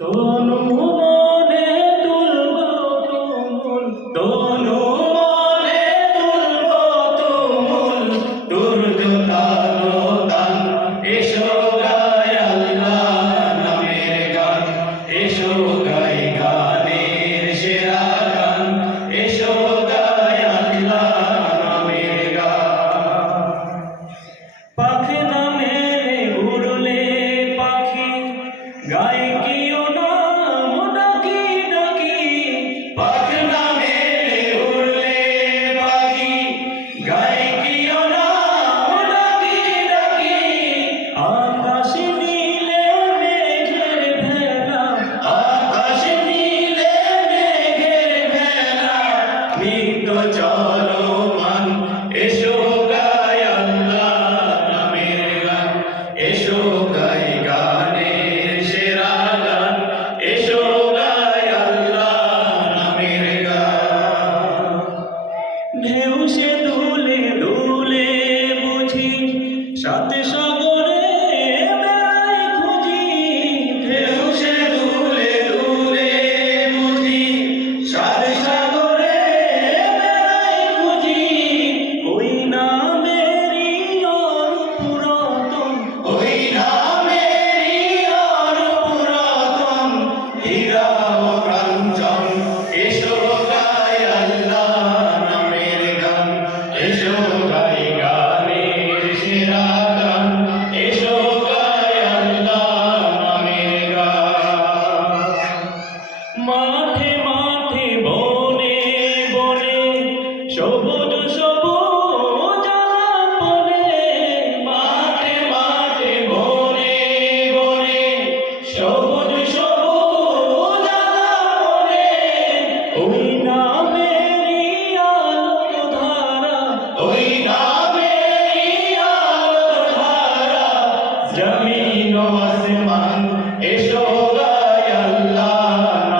তনু মনে তুলব তুমুল, তনু মনে তুলব তুমুল, দুর্যোধন দান। এসো গাই আল্লাহ নামের গান, এসো গাই গানের সেরা গান, এসো গাই আল্লাহ নামের গান। পাখি নামে উড়লে পাখি গায়ে কিও নাম ডাকি ডাকি, পাখি নামে উড়লে পাখি গায়ে কিও নাম ডাকি ডাকি। আকাশ নীলে মেঘের ভেলা, আকাশ নীলে মেঘের ভেলা, নিত্য চলমান। এসো গাই আল্লাহ নামের গান, এসো গাই গানের সেরা গান, এসো গাই আল্লাহ নামের গান। ঢেউ সে দুলে দুলে বুঝি, সাথে সাগরে বেড়াই খুঁজি। ঢেউ সে দুলে দুলে বুঝি, সাথে সাগরে বেড়াই খুঁজি। ওই নামেরই অরূপ পুরাতন, ওই নামেরই অরূপ পুরাতন, হীরা ও কাঞ্চন। এসো গাই আল্লাহ নামের গান, এসো গাই গানের সেরা গান, এসো গাই আল্লাহ নামের গান। মাঠে মাঠে বনে বনে সবুজ সবুজ আলাপনে, মাঠে মাঠে বনে বনে সবুজ সবুজ আলাপনে। ওই নামেরই আলো ধারা, ওই নামেরই আলো ধারা, জমিন ও আসমান। এসো